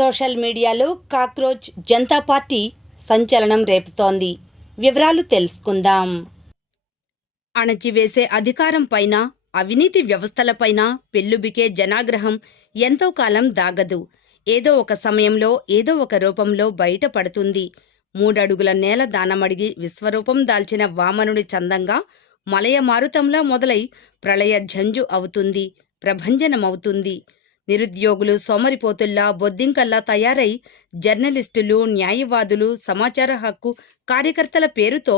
Social మీడియాలో cockroach Janata party సంచలనం రేపుతోంది. వివరాలు తెలుసుకుందాం. అణచివేసే అధికారం పైన, అవినీతి వ్యవస్థలపైన పెల్లుబికే జనాగ్రహం ఎంతో కాలం దాగదు. ఏదో ఒక సమయంలో ఏదో ఒక రూపంలో బయటపడుతుంది. 3 అడుగుల నేల దానమడిగి విశ్వరూపం దాల్చిన వామనుడి చందంగా మలయ మారుతంలా మొదలై ప్రళయ ఝంజు అవుతుంది, ప్రభంజనమవుతుంది. నిరుద్యోగులు సోమరిపోతుల్లా, బొద్దింకల్లా తయారై జర్నలిస్టులు, న్యాయవాదులు, సమాచార హక్కు కార్యకర్తల పేరుతో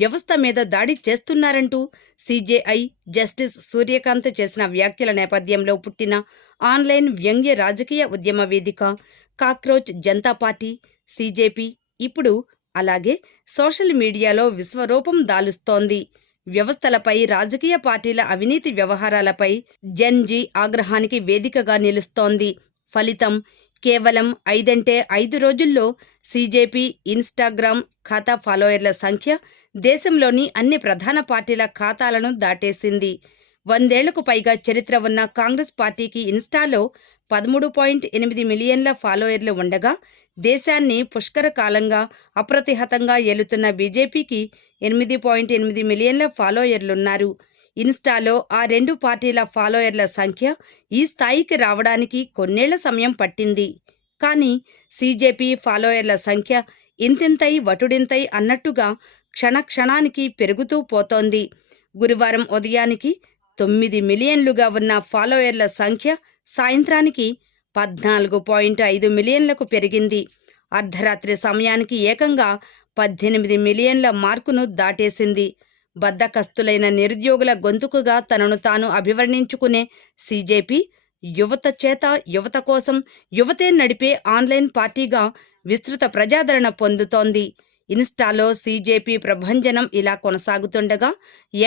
వ్యవస్థ మీద దాడి చేస్తున్నారంటూ సిజేఐ జస్టిస్ సూర్యకాంత్ చేసిన వ్యాఖ్యల నేపథ్యంలో పుట్టిన ఆన్లైన్ వ్యంగ్య రాజకీయ ఉద్యమ వేదిక కాక్రోచ్ జనతా పార్టీ సిజేపీ ఇప్పుడు అలాగే సోషల్ మీడియాలో విశ్వరూపం దాలుస్తోంది. వ్యవస్థలపై, రాజకీయ పార్టీల అవినీతి వ్యవహారాలపై జెన్-జీ ఆగ్రహానికి వేదికగా నిలుస్తోంది. ఫలితం కేవలం 5 అంటే 5 రోజుల్లో సిజేపీ ఇన్స్టాగ్రామ్ ఖాతా ఫాలోయర్ల సంఖ్య దేశంలోని అన్ని ప్రధాన పార్టీల ఖాతాలను దాటేసింది. 100 ఏళ్లకు పైగా చరిత్ర ఉన్న కాంగ్రెస్ పార్టీకి ఇన్స్టాలో 13.8 మిలియన్ల ఫాలోయర్లు ఉండగా, దేశాన్ని పుష్కర కాలంగా అప్రతిహతంగా ఏలుతున్న బీజేపీకి 8.8 మిలియన్ల ఫాలోయర్లున్నారు. ఇన్స్టాలో ఆ 2 పార్టీల ఫాలోయర్ల సంఖ్య ఈ స్థాయికి రావడానికి కొన్నేళ్ల సమయం పట్టింది. కానీ సిజేపీ ఫాలోయర్ల సంఖ్య ఇంతింతై వటుడింతై అన్నట్టుగా క్షణానికి పెరుగుతూ పోతోంది. గురువారం ఉదయానికి 9 మిలియన్లుగా ఉన్న ఫాలోయర్ల సంఖ్య సాయంత్రానికి 14.5 మిలియన్లకు పెరిగింది. అర్ధరాత్రి సమయానికి ఏకంగా 18 మిలియన్ల మార్కును దాటేసింది. బద్ధకస్తులైన నిరుద్యోగుల గొంతుకుగా తనను తాను అభివర్ణించుకునే సిజేపీ యువత చేత, యువత కోసం, యువతే నడిపే ఆన్లైన్ పార్టీగా విస్తృత ప్రజాదరణ పొందుతోంది. ఇన్స్టాలో సిజేపీ ప్రభంజనం ఇలా కొనసాగుతుండగా,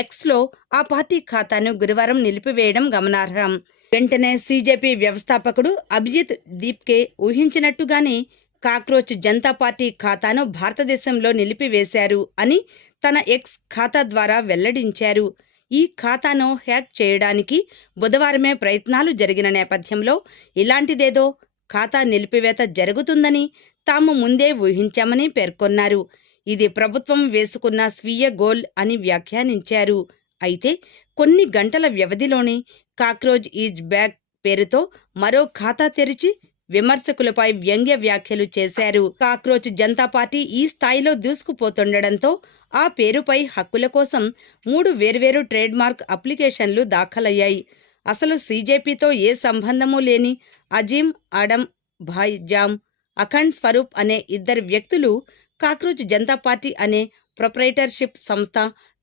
ఎక్స్లో ఆ పార్టీ ఖాతాను గురువారం నిలిపివేయడం గమనార్హం. వెంటనే సిజేపీ వ్యవస్థాపకుడు అభిజిత్ దీప్కే ఊహించినట్టుగానే కాక్రోచ్ జనతా పార్టీ ఖాతాను భారతదేశంలో నిలిపివేశారు అని తన ఎక్స్ ఖాతా ద్వారా వెల్లడించారు. ఈ ఖాతాను హ్యాక్ చేయడానికి బుధవారమే ప్రయత్నాలు జరిగిన నేపథ్యంలో ఇలాంటిదేదో ఖాతా నిలిపివేత జరుగుతుందని తాము ముందే ఊహించామని పేర్కొన్నారు. ఇది ప్రభుత్వం వేసుకున్న స్వీయ గోల్ అని వ్యాఖ్యానించారు. అయితే కొన్ని గంటల వ్యవధిలోనే కాక్రోచ్ ఈజ్ బ్యాక్ పేరుతో మరో ఖాతా తెరిచి విమర్శకులపై వ్యంగ్య వ్యాఖ్యలు చేశారు. కాక్రోచ్ జనతా పార్టీ ఈ స్థాయిలో దూసుకుపోతుండడంతో ఆ పేరుపై హక్కుల కోసం 3 వేర్వేరు ట్రేడ్ మార్క్ అప్లికేషన్లు దాఖలయ్యాయి. అసలు సిజేపీతో ఏ సంబంధమూ లేని అజీం ఆడమ్ భాయ్ జామ్, అఖండ్ స్వరూప్ అనే 2 వ్యక్తులు కాక్రోచ్ జనతా పార్టీ అనే ప్రొప్రైటర్షిప్ సంస్థ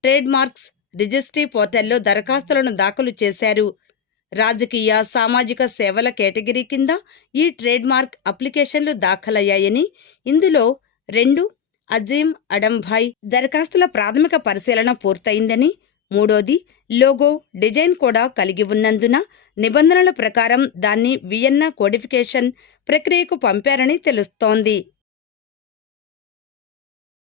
ట్రేడ్ మార్క్స్ రిజిస్ట్రీ పోర్టల్లో దరఖాస్తులను దాఖలు చేశారు. రాజకీయ, సామాజిక సేవల కేటగిరీ కింద ఈ ట్రేడ్ మార్క్ అప్లికేషన్లు దాఖలయ్యాయని, ఇందులో 2 అజీం ఆడమ్ భాయ్ దరఖాస్తుల ప్రాథమిక పరిశీలన పూర్తయిందని, 3వది లోగో డిజైన్ కూడా కలిగి ఉన్నందున నిబంధనల ప్రకారం దాన్ని వియన్నా కోడిఫికేషన్ ప్రక్రియకు పంపారని తెలుస్తోంది.